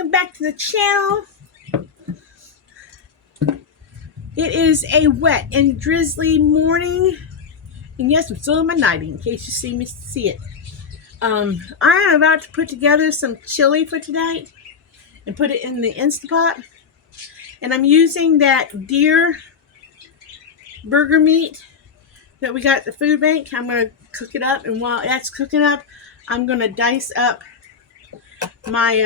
welcome back to the channel. It is a wet and drizzly morning, and yes, I'm still in my nightie in case you see it. I am about to put together some chili for tonight and put it in the Instapot, and I'm using that deer burger meat that we got at the food bank. I'm going to cook it up, and while that's cooking up, I'm going to dice up my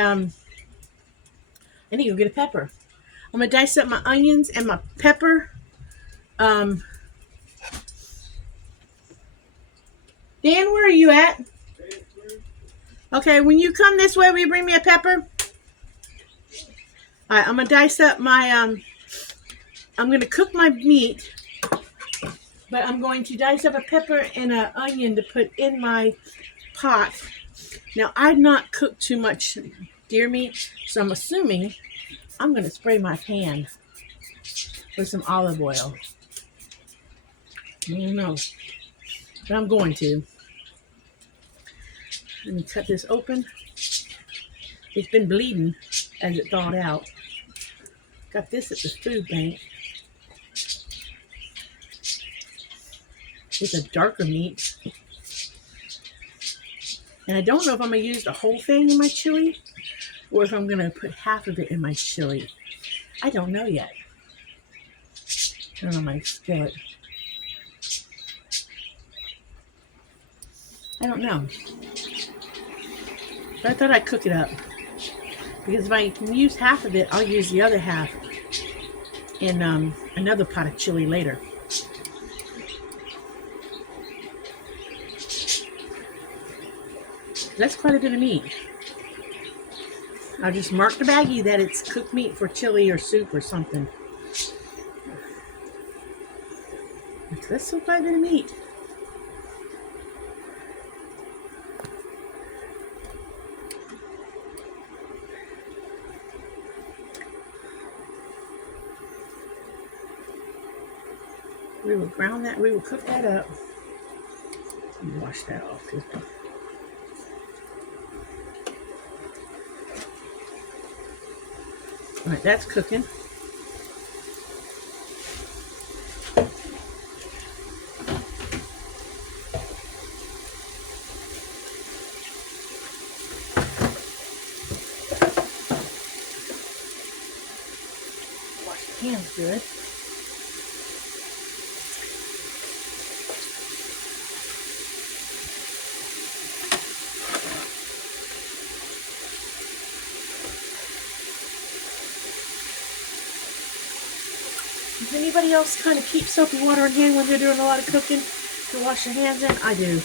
I need to go get a pepper. I'm going to dice up my onions and my pepper. Dan, where are you at? Okay, when you come this way, will you bring me a pepper? Alright, I'm going to dice up my, I'm going to cook my meat, but I'm going to dice up a pepper and an onion to put in my pot. Now, I've not cooked too much deer meat, so I'm assuming I'm going to spray my pan with some olive oil. I don't know, but I'm going to. Let me cut this open. It's been bleeding as it thawed out. Got this at the food bank. It's a darker meat. And I don't know if I'm going to use the whole thing in my chili or if I'm going to put half of it in my chili. I don't know yet. Turn on my skillet. I don't know. But I thought I'd cook it up. Because if I can use half of it, I'll use the other half in another pot of chili later. That's quite a bit of meat. I'll just mark the baggie that it's cooked meat for chili or soup or something. That's still quite a bit of meat. We will ground that, we will cook that up. Let me wash that off. Alright, that's cooking. Wash the hands good. Does anybody else kind of keep soapy water in hand when they're doing a lot of cooking to wash their hands in? I do.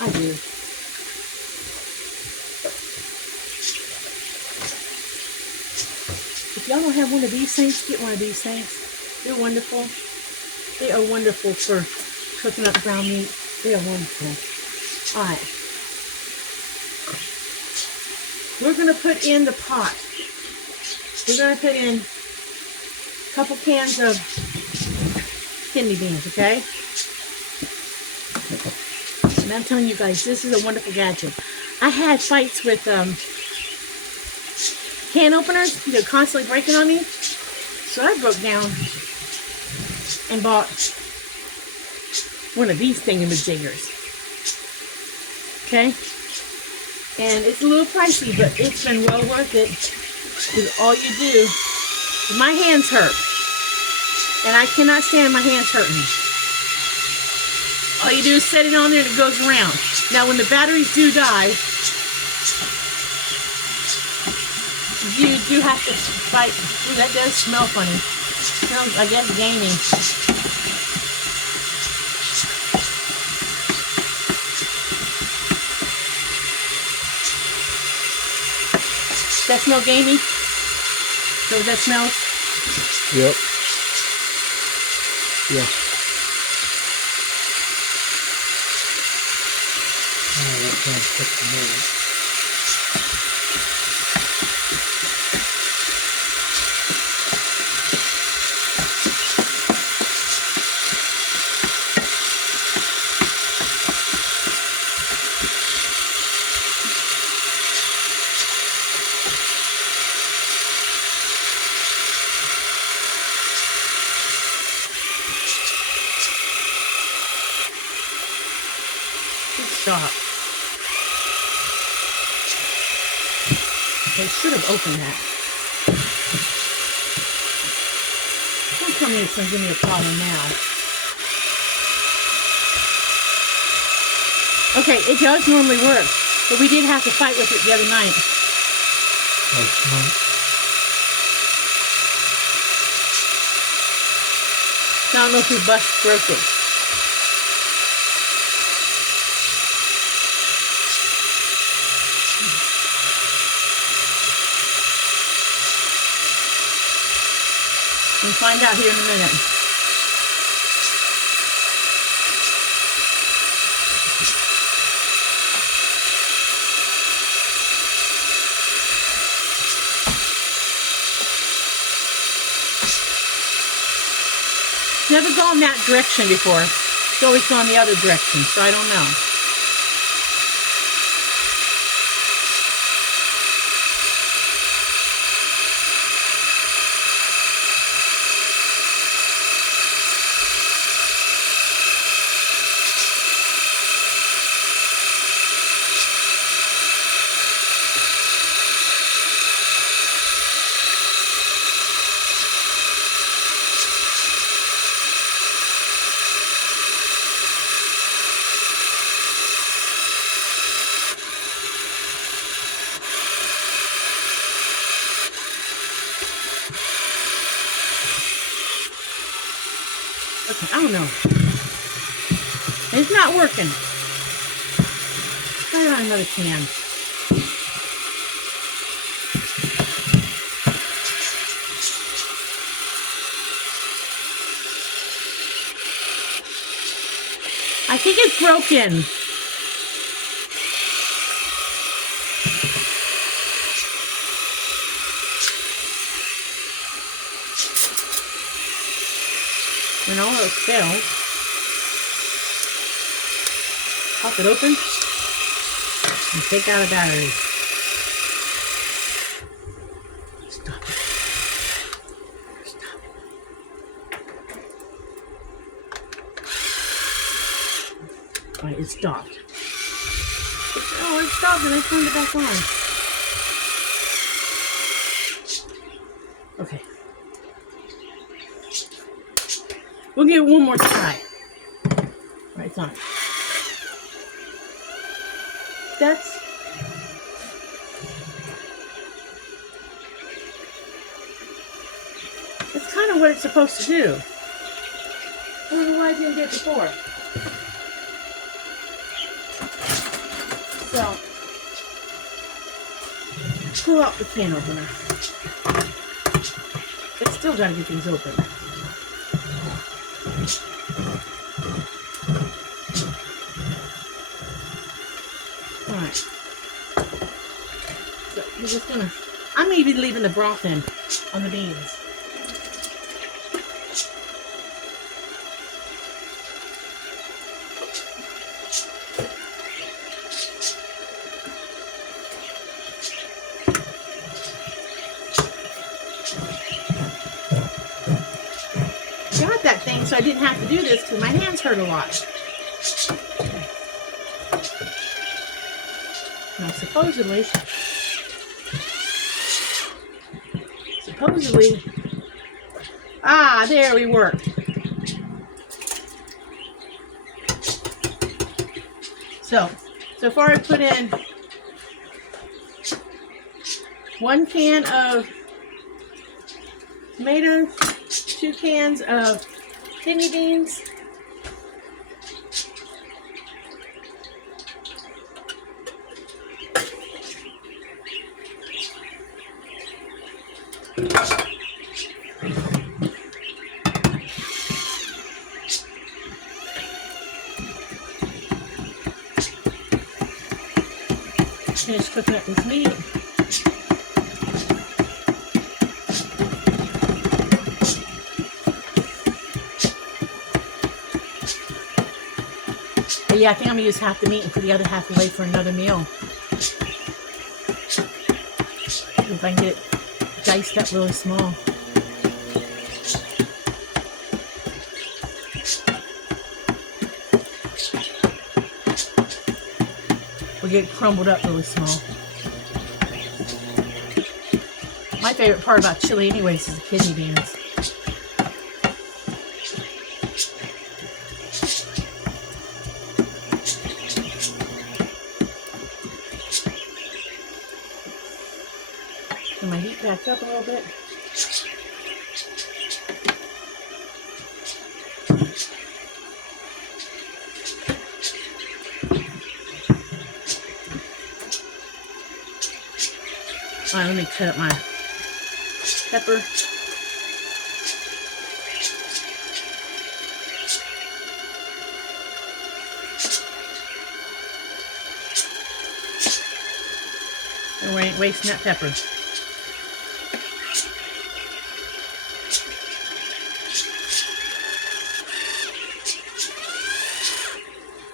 I do. If y'all don't have one of these things, get one of these things. They're wonderful. They are wonderful for cooking up ground meat. They are wonderful. Alright. We're going to put in the pot. We're going to put in couple cans of kidney beans, okay? And I'm telling you guys, this is a wonderful gadget. I had fights with can openers. They're constantly breaking on me. So I broke down and bought one of these thingamajiggers. Okay? And it's a little pricey, but it's been well worth it. Because all you do, my hands hurt. And I cannot stand my hands hurting. All you do is set it on there and it goes around. Now when the batteries do die, you do have to fight. Ooh, that does smell funny. It smells, I guess, gamey. Does that smell gamey? So that smells? Yep. Yeah. Oh, that sounds good to me. shop. They should have opened that. Don't tell me it's going to give me a problem now. Okay, it does normally work, but we did have to fight with it the other night. I don't know if we broke it. We'll find out here in a minute. Never gone that direction before. It's always gone the other direction, so I don't know. Okay, I don't know. It's not working. Try it on another can. I think it's broken. When all else fails, pop it open and take out a battery. Stop it. Stop it. Alright, it stopped. Oh, it stopped and I turned it back on. Okay. We'll give it one more try. Right, it's on. That's kind of what it's supposed to do. I don't know why I didn't get it before. So, pull out the can opener. It's still got to get these open. Alright. So we're just gonna, I'm even leaving the broth in on the beans. Got that thing so I didn't have to do this because my hands hurt a lot. Now supposedly, there we work. So far I put in 1 can of tomatoes, 2 cans of kidney beans, finish cooking up this meat. But yeah, I think I'm going to use half the meat and put the other half away for another meal. If I can get it diced up really small. get crumbled up really small. My favorite part about chili anyways is the kidney beans. Turn my heat back up a little bit. All right, let me cut up my pepper. And we ain't wasting that pepper.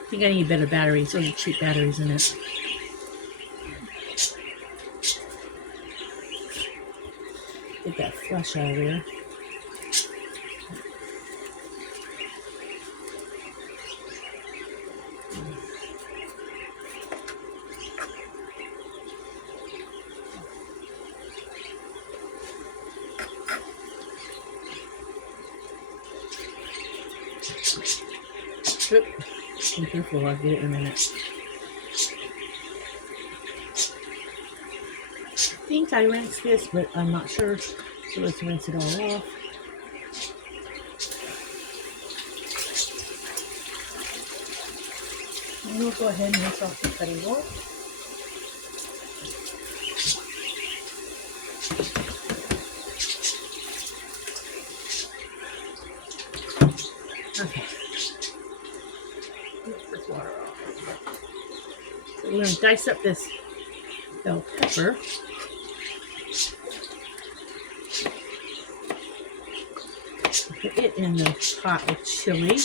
I think I need better batteries. Those are cheap batteries in it. Get that flesh out of there. Oop. Be careful, I'll get it in a minute. I think I rinsed this, but I'm not sure. So let's rinse it all off. And we'll go ahead and rinse off the cutting board. Okay. Get this water off. So we're going to dice up this bell pepper. Put it in the pot with chili.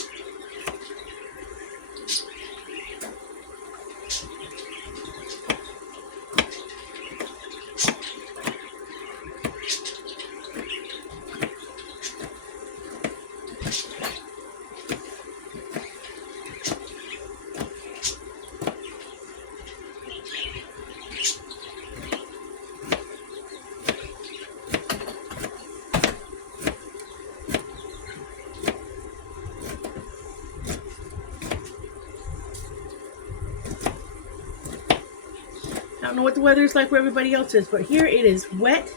I don't know what the weather's like where everybody else is, but here it is wet.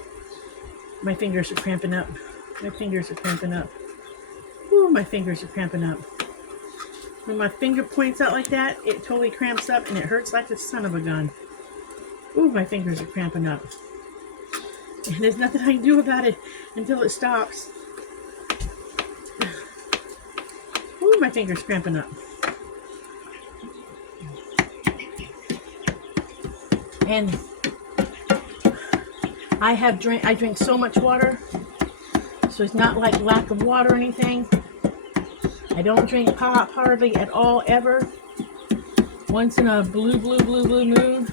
My fingers are cramping up. My fingers are cramping up. Ooh, my fingers are cramping up. When my finger points out like that, it totally cramps up and it hurts like the son of a gun. Ooh, my fingers are cramping up. And there's nothing I can do about it until it stops. Ooh, my fingers cramping up. And I drink so much water, so it's not like lack of water or anything. I don't drink pop hardly at all, ever. Once in a blue moon.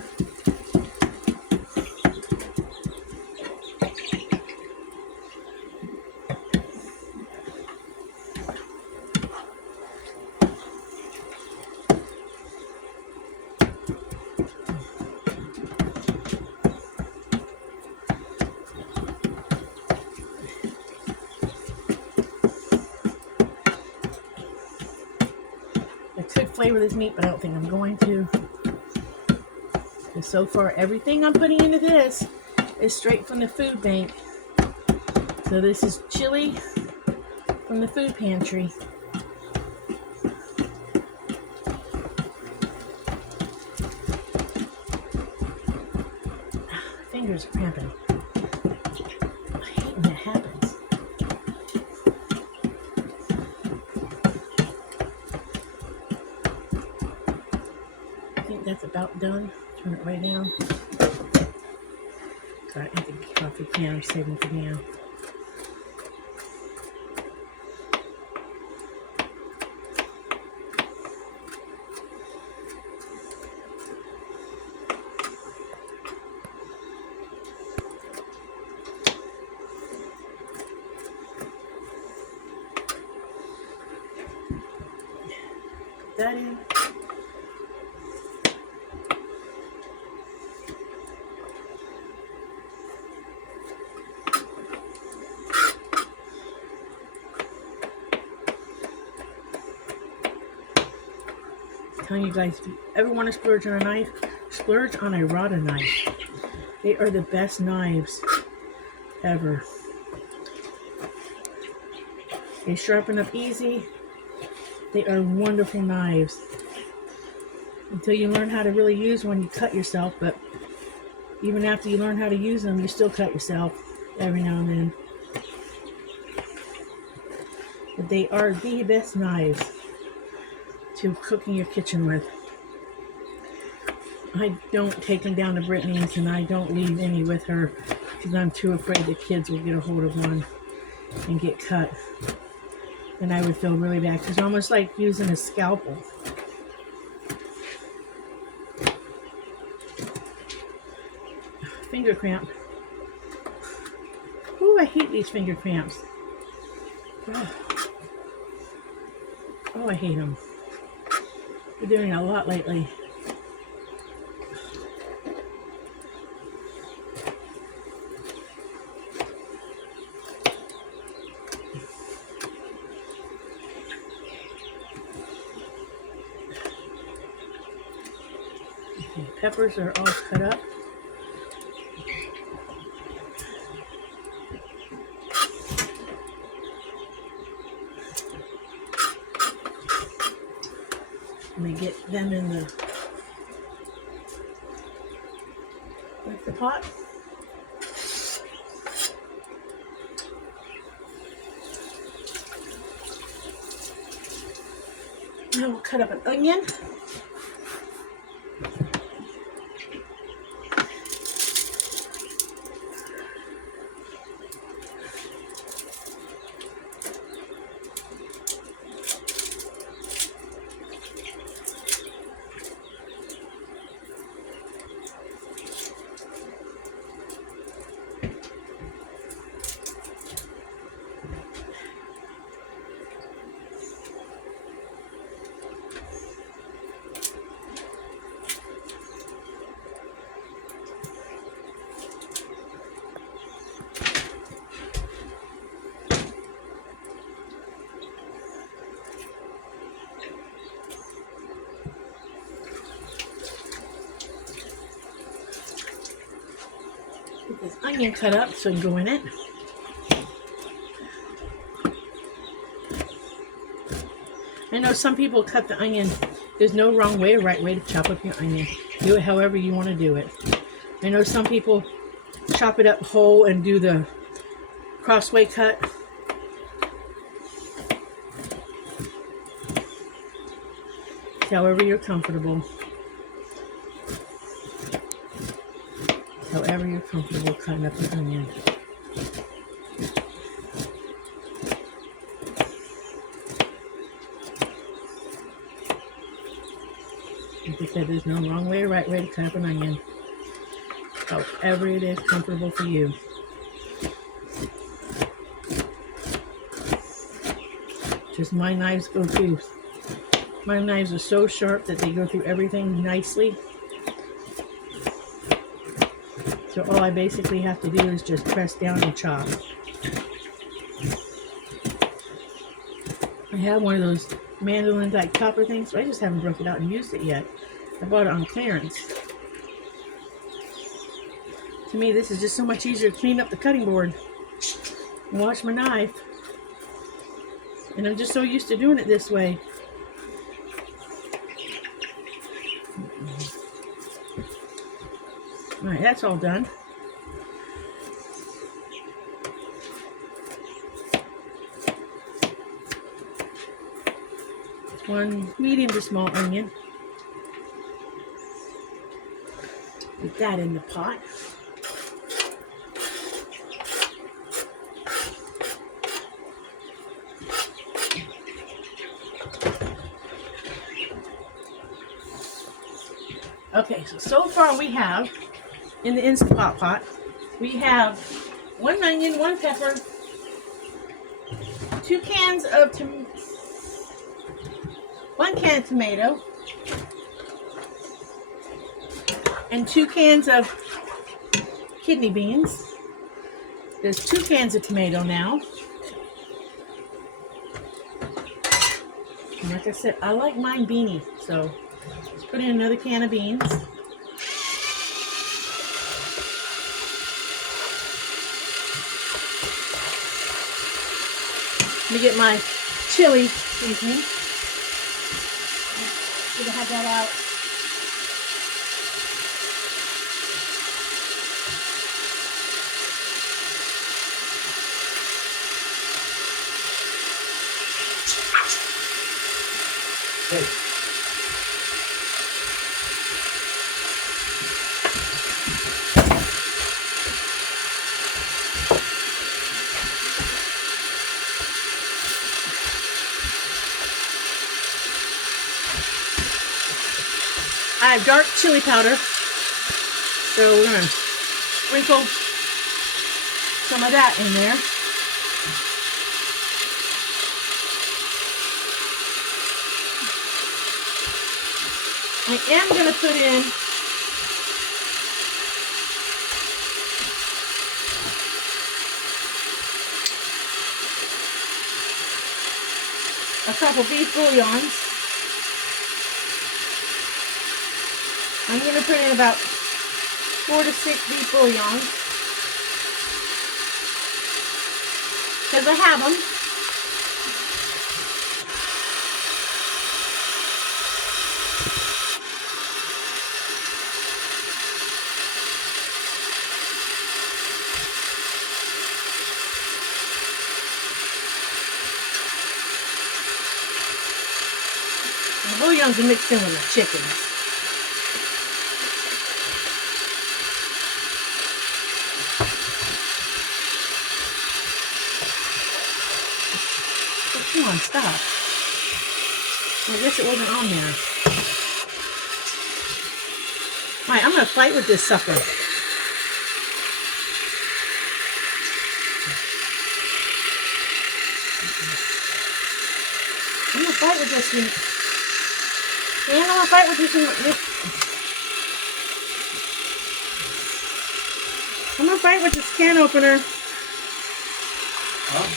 Could flavor this meat, but I don't think I'm going to. Because so far, everything I'm putting into this is straight from the food bank. So this is chili from the food pantry. Fingers are cramping. I hate when that happens. That's about done. Turn it right down. Sorry, I think the coffee can. I'm saving for now. Put that in. telling you guys, if you ever want to splurge on a knife, splurge on a Rada knife. They are the best knives ever. They sharpen up easy. They are wonderful knives. Until you learn how to really use one, you cut yourself, but even after you learn how to use them, you still cut yourself every now and then. But they are the best knives to cook in your kitchen with. I don't take them down to Brittany's, and I don't leave any with her because I'm too afraid the kids will get a hold of one and get cut. And I would feel really bad because it's almost like using a scalpel. Finger cramp. Ooh, I hate these finger cramps. Oh, I hate them. We're doing a lot lately. Okay, peppers are all cut up. Let me get them in the pot. Now we'll cut up an onion. Get this onion cut up so it can go in it. I know some people cut the onion. There's no wrong way or right way to chop up your onion. Do it however you want to do it. I know some people chop it up whole and do the crossway cut. However you're comfortable. However you're comfortable cutting up the onion. Like I said, there's no wrong way or right way to cut up an onion. However it is comfortable for you. Just my knives go through. My knives are so sharp that they go through everything nicely. So all I basically have to do is just press down and chop. I have one of those mandolin type chopper things, so I just haven't broke it out and used it yet. I bought it on clearance. To me, this is just so much easier to clean up the cutting board and wash my knife. And I'm just so used to doing it this way. Alright, that's all done. One medium to small onion. Put that in the pot. Okay, so far we have, in the Instant Pot, we have 1 onion, 1 pepper, 2 cans of 1 can of tomato, and 2 cans of kidney beans. There's 2 cans of tomato now. And like I said, I like mine beanie, so Let's put in another can of beans. Let me get my chili seasoning. Should have had that out. Hey. I have dark chili powder, so we're going to sprinkle some of that in there. I am going to put in a couple beef bouillons. I'm going to put in about 4 to 6 beef bouillons because I have them. The bouillons are mixed in with the chicken. Come on, stop. I guess it wasn't on there. Alright, I'm going to fight with this sucker. I'm going to fight with this one. And I'm going to fight with this one. I'm going to fight with this can opener. Huh?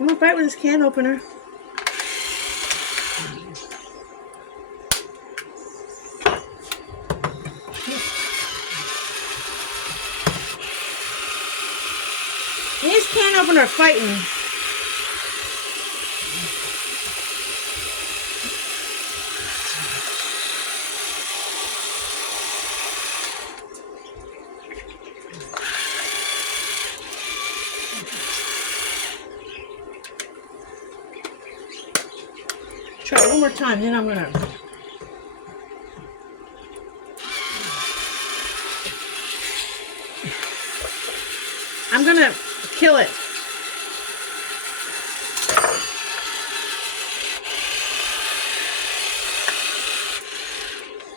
I'm going to fight with this can opener. These can opener are fighting. Try it one more time, then I'm going to... I'm going to kill it.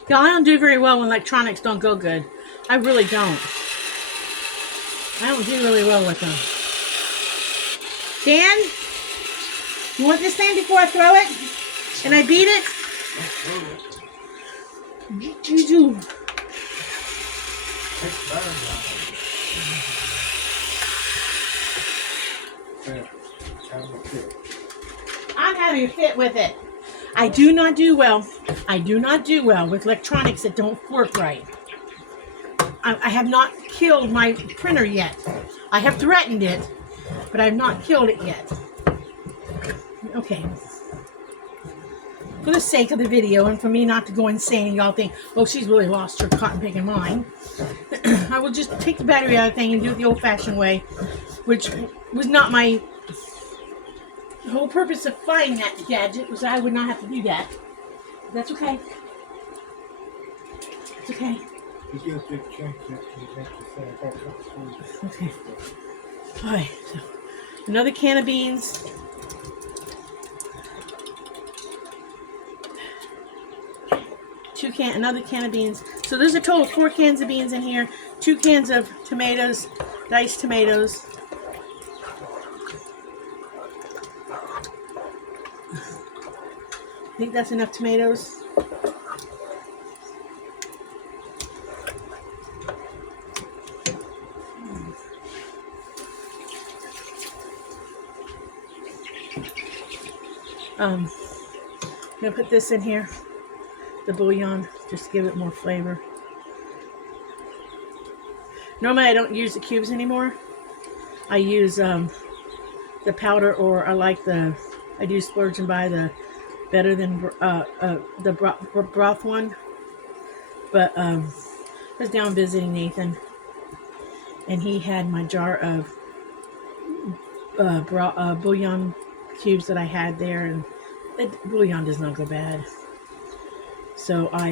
Y'all, I don't do very well when electronics don't go good. I really don't. I don't do really well with them. Dan? You want this thing before I throw it? And I beat it? You do. I'm having a fit with it. I do not do well. I do not do well with electronics that don't work right. I have not killed my printer yet. I have threatened it, but I have not killed it yet. Okay. For the sake of the video and for me not to go insane and y'all think, oh, she's really lost her cotton picking mind, I will just take the battery out of the thing and do it the old-fashioned way, which was not my... The whole purpose of finding that gadget was I would not have to do that. That's okay. It's okay. Okay. Alright, so another can of beans. Another can of beans. So there's a total of 4 cans of beans in here. 2 cans of tomatoes, diced tomatoes. I think that's enough tomatoes. I'm gonna put this in here, the bouillon, just to give it more flavor. Normally I don't use the cubes anymore. I use the powder, or I do splurge and buy the better than the broth one. But I was down visiting Nathan, and he had my jar of bouillon cubes that I had there, and the bouillon does not go bad. So I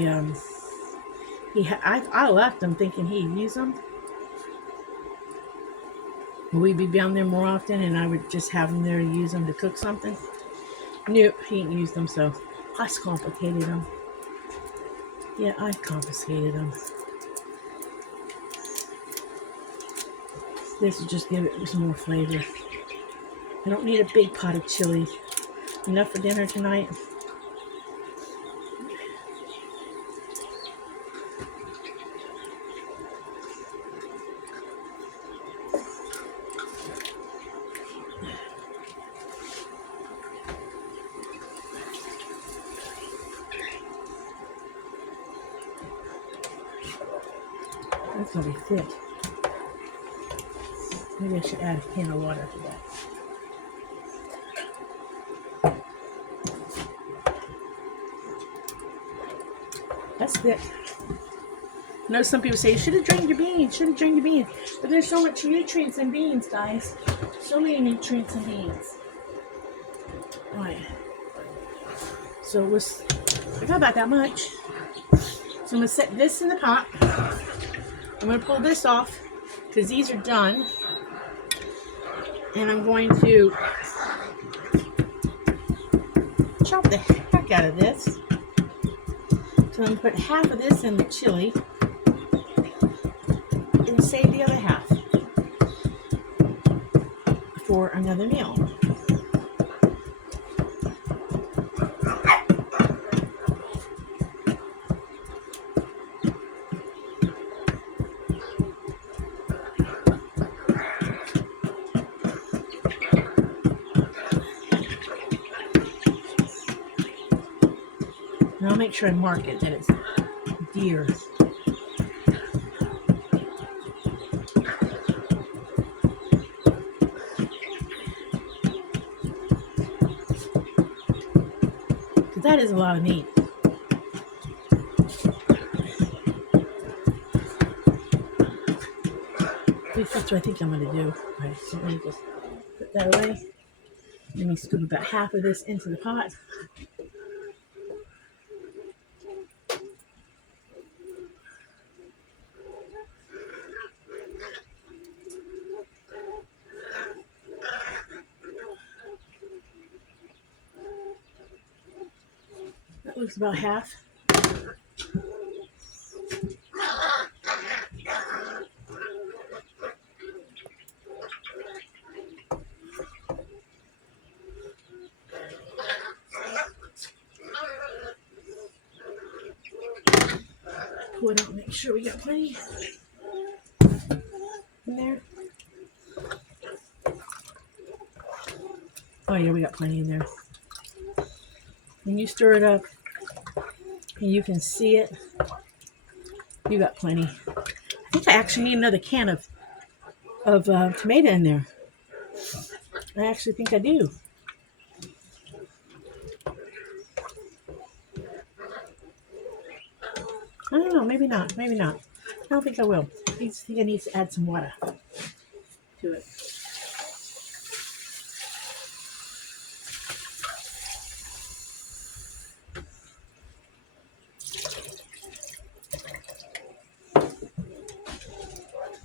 left them thinking he'd use them. We'd be down there more often, and I would just have them there to use them to cook something. Nope, he didn't use them, so I complicated them. Yeah, I confiscated them. This will just give it some more flavor. I don't need a big pot of chili. Enough for dinner tonight. That's gonna be thick. Maybe I should add a can of water to that. That's thick. I know some people say, you should have drained your beans, But there's so much nutrients in beans, guys. So many nutrients in beans. Alright. So I got about that much. So I'm going to set this in the pot. I'm going to pull this off because these are done. And I'm going to chop the heck out of this. So I'm going to put half of this in the chili and save the other half for another meal. And I'll make sure I mark it that it's deer. Because that is a lot of meat. At least that's what I think I'm going to do. Alright, so let me just put that away. Let me scoop about half of this into the pot. That looks about half. Pull it out, make sure we got plenty in there. Oh yeah, we got plenty in there. And you stir it up, and you can see it. You got plenty. I think I actually need another can of tomato in there. I actually think I do. I don't know, maybe not. I don't think I will. I think I need to add some water to it.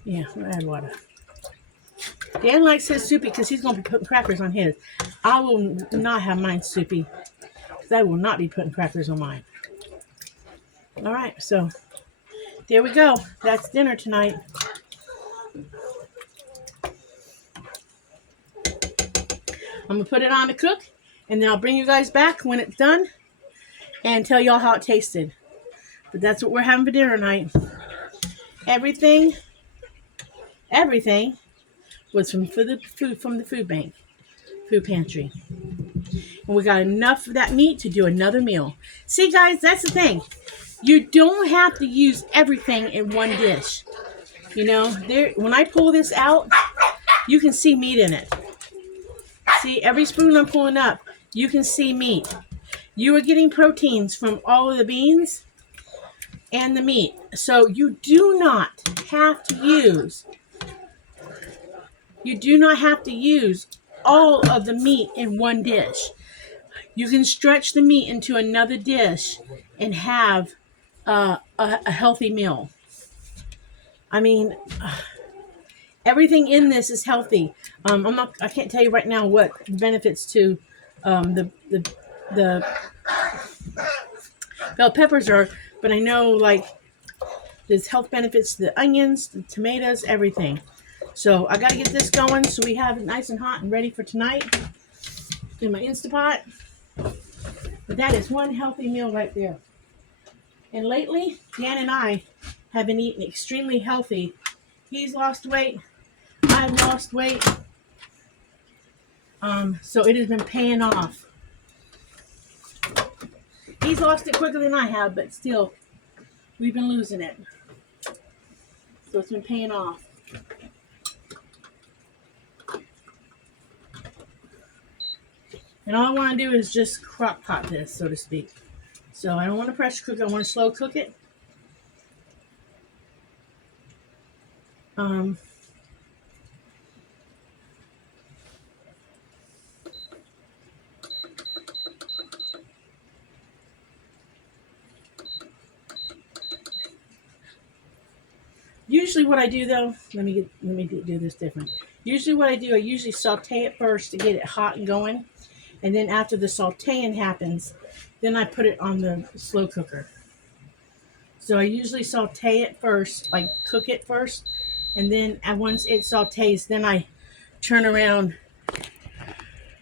Yeah, I'm gonna add water. Dan likes his soupy because he's gonna be putting crackers on his. I will not have mine soupy because I will not be putting crackers on mine. All right, so there we go. That's dinner tonight. I'm gonna put it on to cook, and then I'll bring you guys back when it's done and tell y'all how it tasted. But that's what we're having for dinner tonight. Everything was from the food bank, food pantry. And we got enough of that meat to do another meal. See, guys, that's the thing. You don't have to use everything in one dish. You know, when I pull this out, you can see meat in it. See, every spoon I'm pulling up, you can see meat. You are getting proteins from all of the beans and the meat. So you do not have to use all of the meat in one dish. You can stretch the meat into another dish and have a healthy meal. I mean, everything in this is healthy. I can't tell you right now what benefits to the bell peppers are, but I know like there's health benefits to the onions, the tomatoes, everything. So I got to get this going so we have it nice and hot and ready for tonight in my Instapot. But that is one healthy meal right there. And lately, Dan and I have been eating extremely healthy. He's lost weight. I've lost weight. So it has been paying off. He's lost it quicker than I have, but still, we've been losing it. So it's been paying off. And all I want to do is just crock pot this, so to speak. So I don't want to pressure cook it. I want to slow cook it. Usually what I do though, let me do this different. Usually what I do, I usually saute it first to get it hot and going. And then after the sauteing happens, then I put it on the slow cooker. So I usually saute it first, like cook it first. And then once it sautés, then I turn around.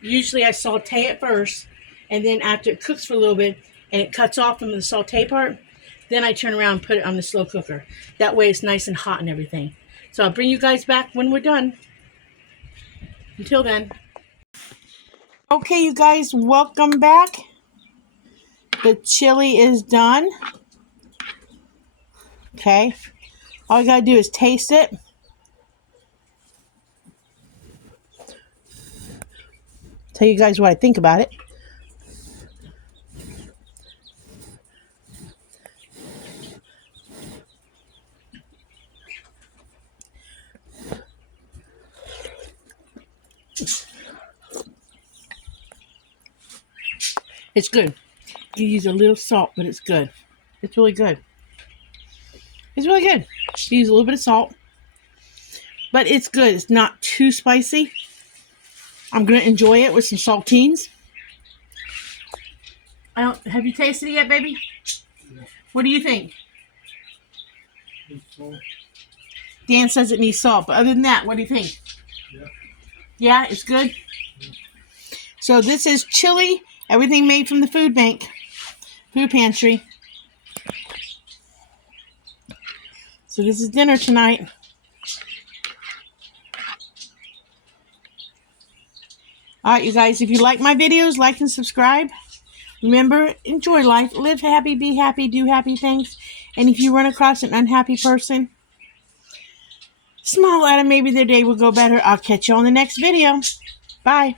Usually I saute it first. And then after it cooks for a little bit and it cuts off from the saute part, then I turn around and put it on the slow cooker. That way it's nice and hot and everything. So I'll bring you guys back when we're done. Until then. Okay, you guys, welcome back. The chili is done. Okay. All you gotta do is taste it. Tell you guys what I think about it. It's good. You use a little salt, but it's good. It's really good. It's really good. You use a little bit of salt, but it's good. It's not too spicy. I'm gonna enjoy it with some saltines. Have you tasted it yet, baby? Yeah. What do you think? Dan says it needs salt, but other than that, what do you think? Yeah. Yeah, it's good? Yeah. So this is chili, everything made from the food pantry. So this is dinner tonight. Alright, you guys, if you like my videos, like and subscribe. Remember, enjoy life, live happy, be happy, do happy things. And if you run across an unhappy person, smile at them, maybe their day will go better. I'll catch you on the next video. Bye.